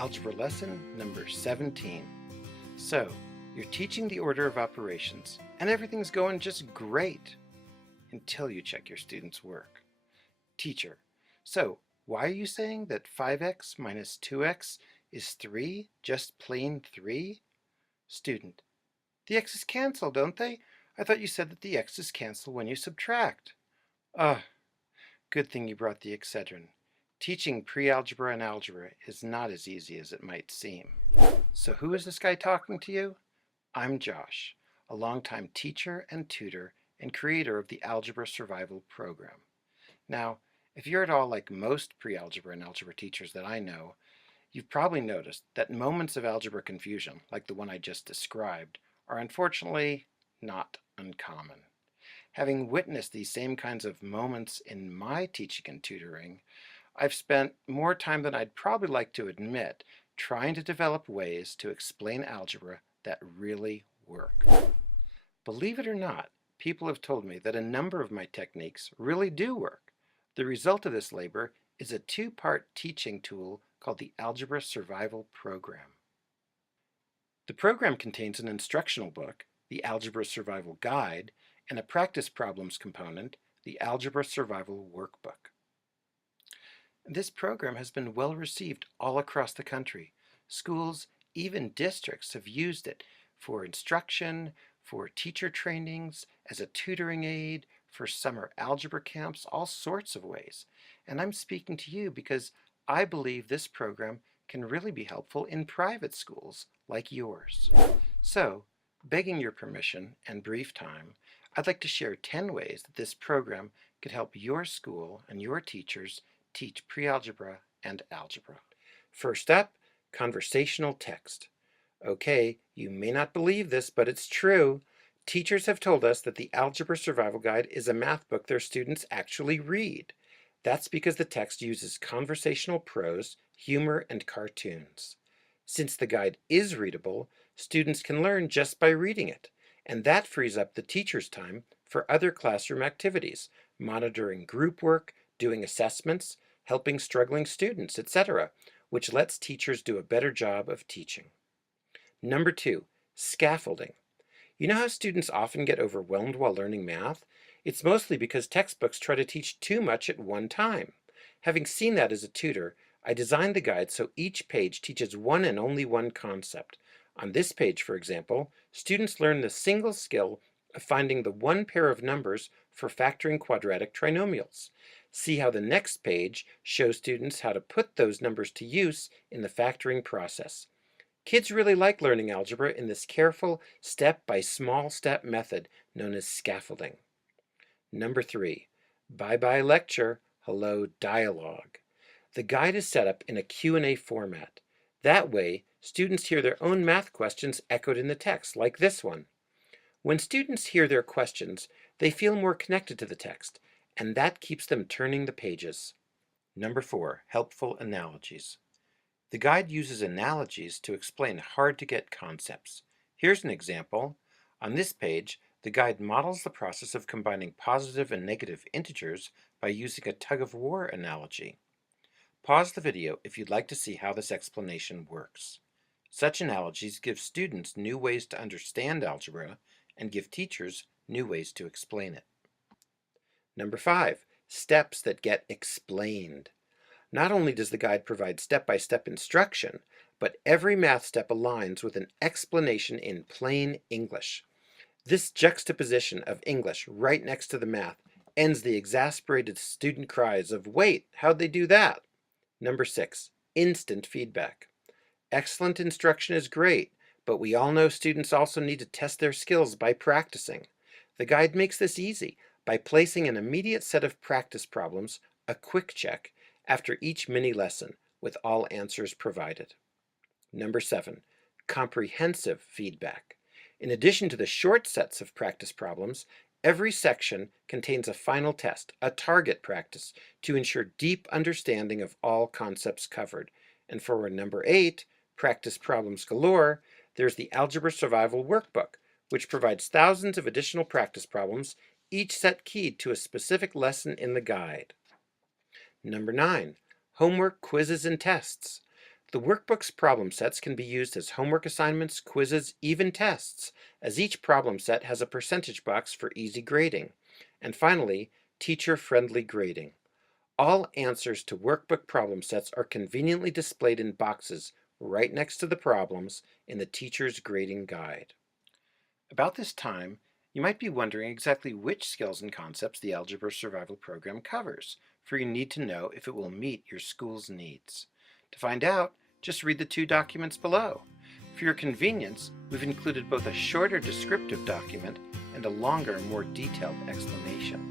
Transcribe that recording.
Algebra lesson number 17. So, you're teaching the order of operations, and everything's going just great until you check your students' work. Teacher, so why are you saying that 5x minus 2x is 3, just plain 3? Student, the x's cancel, don't they? I thought you said that the x's cancel when you subtract. Ah, good thing you brought the Excedrin. Teaching pre-algebra and algebra is not as easy as it might seem. So who is this guy talking to you? I'm Josh, a longtime teacher and tutor and creator of the Algebra Survival Program. Now, if you're at all like most pre-algebra and algebra teachers that I know, you've probably noticed that moments of algebra confusion, like the one I just described, are unfortunately not uncommon. Having witnessed these same kinds of moments in my teaching and tutoring, I've spent more time than I'd probably like to admit trying to develop ways to explain algebra that really work. Believe it or not, people have told me that a number of my techniques really do work. The result of this labor is a two-part teaching tool called the Algebra Survival Program. The program contains an instructional book, the Algebra Survival Guide, and a practice problems component, the Algebra Survival Workbook. This program has been well received all across the country. Schools, even districts, have used it for instruction, for teacher trainings, as a tutoring aid, for summer algebra camps, all sorts of ways. And I'm speaking to you because I believe this program can really be helpful in private schools like yours. So, begging your permission and brief time, I'd like to share 10 ways that this program could help your school and your teachers teach pre-algebra and algebra. First up, conversational text. Okay, you may not believe this, but it's true. Teachers have told us that the Algebra Survival Guide is a math book their students actually read. That's because the text uses conversational prose, humor, and cartoons. Since the guide is readable, students can learn just by reading it, and that frees up the teacher's time for other classroom activities, monitoring group work, doing assessments, helping struggling students, etc., which lets teachers do a better job of teaching. Number 2, scaffolding. You know how students often get overwhelmed while learning math? It's mostly because textbooks try to teach too much at one time. Having seen that as a tutor, I designed the guide so each page teaches one and only one concept. On this page, for example, students learn the single skill of finding the one pair of numbers for factoring quadratic trinomials. See how the next page shows students how to put those numbers to use in the factoring process. Kids really like learning algebra in this careful, step-by-small-step method known as scaffolding. Number 3, bye-bye lecture, hello dialogue. The guide is set up in a Q&A format. That way, students hear their own math questions echoed in the text, like this one. When students hear their questions, they feel more connected to the text, and that keeps them turning the pages. Number 4, helpful analogies. The guide uses analogies to explain hard-to-get concepts. Here's an example. On this page, the guide models the process of combining positive and negative integers by using a tug-of-war analogy. Pause the video if you'd like to see how this explanation works. Such analogies give students new ways to understand algebra and give teachers new ways to explain it. Number 5, steps that get explained. Not only does the guide provide step-by-step instruction, but every math step aligns with an explanation in plain English. This juxtaposition of English right next to the math ends the exasperated student cries of, "Wait, how'd they do that?" Number 6, instant feedback. Excellent instruction is great, but we all know students also need to test their skills by practicing. The guide makes this easy by placing an immediate set of practice problems, a quick check, after each mini lesson with all answers provided. Number 7, comprehensive feedback. In addition to the short sets of practice problems, every section contains a final test, a target practice, to ensure deep understanding of all concepts covered. And for number 8, practice problems galore, there's the Algebra Survival Workbook, which provides thousands of additional practice problems, each set keyed to a specific lesson in the guide. Number 9, homework, quizzes, and tests. The workbook's problem sets can be used as homework assignments, quizzes, even tests, as each problem set has a percentage box for easy grading. And finally, teacher-friendly grading. All answers to workbook problem sets are conveniently displayed in boxes right next to the problems in the teacher's grading guide. About this time, you might be wondering exactly which skills and concepts the Algebra Survival Program covers, for you need to know if it will meet your school's needs. To find out, just read the 2 documents below. For your convenience, we've included both a shorter descriptive document and a longer, more detailed explanation.